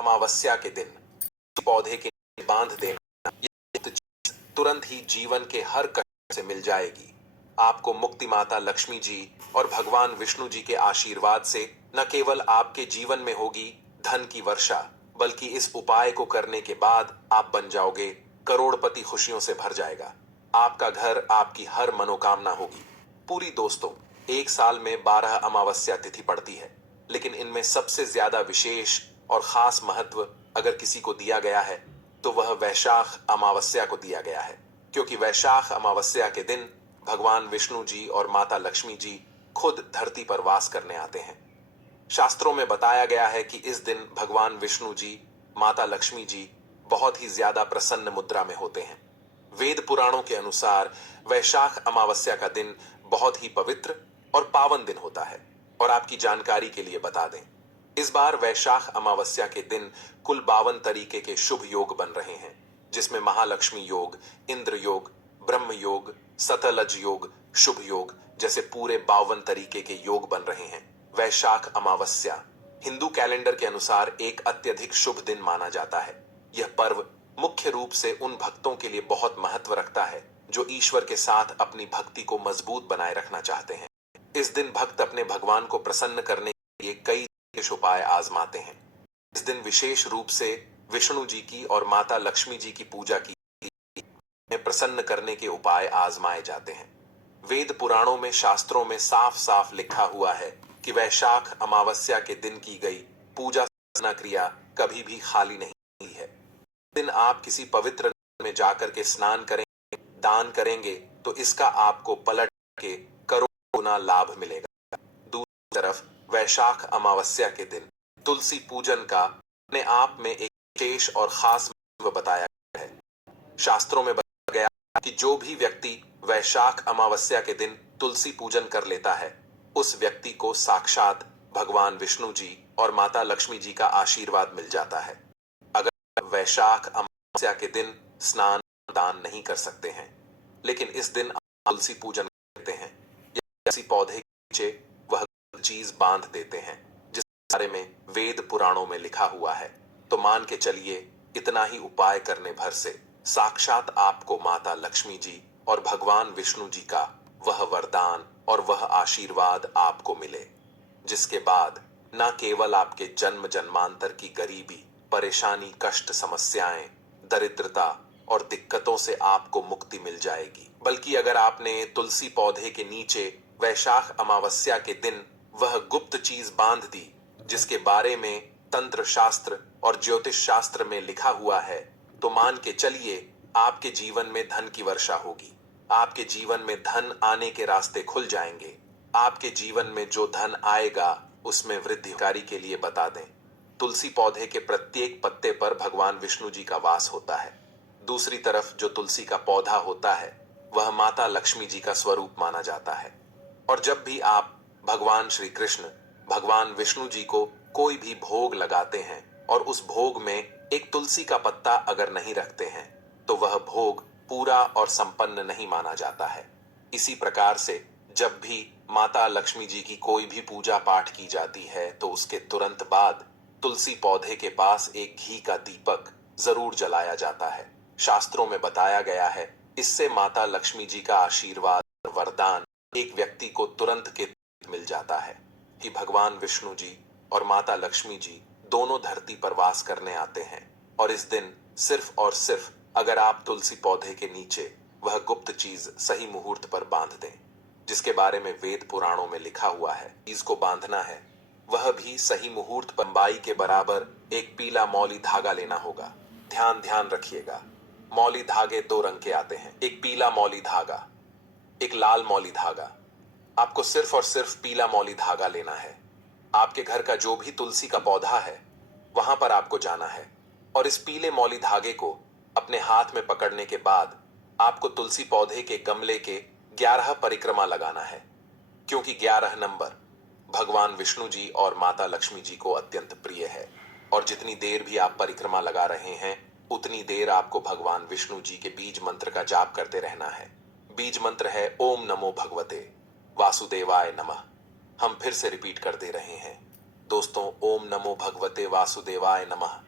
अमावस्या के दिन पौधे के नीचे बांध देना, यह चीज तुरंत ही जीवन के हर कष्ट से मिल जाएगी। आपको मुक्ति माता लक्ष्मी जी और भगवान विष्णु जी के आशीर्वाद से न केवल आपके जीवन में होगी धन की वर्षा, बल्कि इस उपाय को करने के बाद आप बन जाओगे करोड़पति। खुशियों से भर जाएगा आपका घर, आपकी हर मनोकामना होगी पूरी। दोस्तों, एक साल में 12 अमावस्या तिथि पड़ती है, लेकिन इनमें सबसे ज्यादा विशेष और खास महत्व अगर किसी को दिया गया है तो वह वैशाख अमावस्या को दिया गया है, क्योंकि वैशाख अमावस्या के दिन भगवान विष्णु जी और माता लक्ष्मी जी खुद धरती पर वास करने आते हैं। शास्त्रों में बताया गया है कि इस दिन भगवान विष्णु जी, माता लक्ष्मी जी बहुत ही ज्यादा प्रसन्न मुद्रा में होते हैं। वेद पुराणों के अनुसार वैशाख अमावस्या का दिन बहुत ही पवित्र और पावन दिन होता है। और आपकी जानकारी के लिए बता दें, इस बार वैशाख अमावस्या के दिन कुल 52 तरीके के शुभ योग बन रहे हैं, जिसमें महालक्ष्मी योग, इंद्र योग, ब्रह्म योग, सतलज योग, शुभ योग जैसे पूरे 52 तरीके के योग बन रहे हैं। वैशाख अमावस्या हिंदू कैलेंडर के अनुसार एक अत्यधिक शुभ दिन माना जाता है। यह पर्व मुख्य रूप से उन भक्तों के लिए बहुत महत्व रखता है जो ईश्वर के साथ अपनी भक्ति को मजबूत बनाए रखना चाहते हैं। इस दिन भक्त अपने भगवान को प्रसन्न करने के लिए कई विशेष उपाय आजमाते हैं। इस दिन विशेष रूप से विष्णु जी की और माता लक्ष्मी जी की पूजा की, प्रसन्न करने के उपाय आजमाए जाते हैं। वेद पुराणों में, शास्त्रों में साफ साफ लिखा हुआ है कि वैशाख अमावस्या के दिन की गई पूजा क्रिया कभी भी खाली नहीं हुई है। दिन आप किसी पवित्र नदी में जाकर के स्नान करेंगे, दान करेंगे, तो इसका आपको पलट के करोड़ों गुना लाभ मिलेगा। दूसरी तरफ वैशाख अमावस्या के दिन तुलसी पूजन का अपने आप में एक विशेष और खास महत्व बताया गया है। शास्त्रों में बताया गया कि जो भी व्यक्ति वैशाख अमावस्या के दिन तुलसी पूजन कर लेता है, उस व्यक्ति को साक्षात भगवान विष्णु जी और माता लक्ष्मी जी का आशीर्वाद मिल जाता है। अगर वैशाख अमावस्या के दिन स्नान दान नहीं कर सकते हैं, लेकिन इस दिन आप तुलसी पूजन करते हैं या किसी पौधे के नीचे वह चीज बांध देते हैं जिस बारे में वेद पुराणों में लिखा हुआ है, तो मान के चलिए इतना ही उपाय करने भर से साक्षात आपको माता लक्ष्मी जी और भगवान विष्णु जी का वह वरदान और वह आशीर्वाद आपको मिले, जिसके बाद न केवल आपके जन्म जन्मांतर की गरीबी, परेशानी, कष्ट, समस्याएं, दरिद्रता और दिक्कतों से आपको मुक्ति मिल जाएगी, बल्कि अगर आपने तुलसी पौधे के नीचे वैशाख अमावस्या के दिन वह गुप्त चीज बांध दी जिसके बारे में तंत्र शास्त्र और ज्योतिष शास्त्र में लिखा हुआ है, तो मान के चलिए आपके जीवन में धन की वर्षा होगी। आपके जीवन में धन आने के रास्ते खुल जाएंगे। आपके जीवन में जो धन आएगा उसमें वृद्धिकारी के लिए बता दें, तुलसी पौधे के प्रत्येक पत्ते पर भगवान विष्णु जी का वास होता है। दूसरी तरफ जो तुलसी का पौधा होता है वह माता लक्ष्मी जी का स्वरूप माना जाता है। और जब भी आप भगवान श्री कृष्ण, भगवान विष्णु जी को कोई भी भोग लगाते हैं और उस भोग में एक तुलसी का पत्ता अगर नहीं रखते हैं, तो वह भोग पूरा और संपन्न नहीं माना जाता है। इसी प्रकार से जब भी माता लक्ष्मी जी की कोई भी पूजा पाठ की जाती है, तो उसके तुरंत बाद तुलसी पौधे के पास एक घी का दीपक जरूर जलाया जाता है। शास्त्रों में बताया गया है, इससे माता लक्ष्मी जी का आशीर्वाद और वरदान एक व्यक्ति को तुरंत के मिल जाता है कि भगवान विष्णु जी और माता लक्ष्मी जी दोनों धरती पर वास करने आते हैं। और इस दिन सिर्फ और सिर्फ अगर आप तुलसी पौधे के नीचे वह गुप्त चीज सही मुहूर्त पर बांध दें, जिसके बारे में वेद पुराणों में लिखा हुआ है, चीज को बांधना है, वह भी सही मुहूर्त पर लंबाई के बराबर एक पीला मौली धागा लेना होगा। ध्यान रखिएगा, मौली धागे 2 रंग के आते हैं, एक पीला मौली धागा, एक लाल मौली धागा। आपको सिर्फ और सिर्फ पीला मौली धागा लेना है। आपके घर का जो भी तुलसी का पौधा है वहां पर आपको जाना है और इस पीले मौली धागे को अपने हाथ में पकड़ने के बाद आपको तुलसी पौधे के गमले के 11 परिक्रमा लगाना है, क्योंकि 11 नंबर भगवान विष्णु जी और माता लक्ष्मी जी को अत्यंत प्रिय है। और जितनी देर भी आप परिक्रमा लगा रहे हैं, उतनी देर आपको भगवान विष्णु जी के बीज मंत्र का जाप करते रहना है। बीज मंत्र है ओम नमो भगवते वासुदेवाय नमः। हम फिर से रिपीट कर दे रहे हैं दोस्तों, ओम नमो भगवते वासुदेवाय नमः।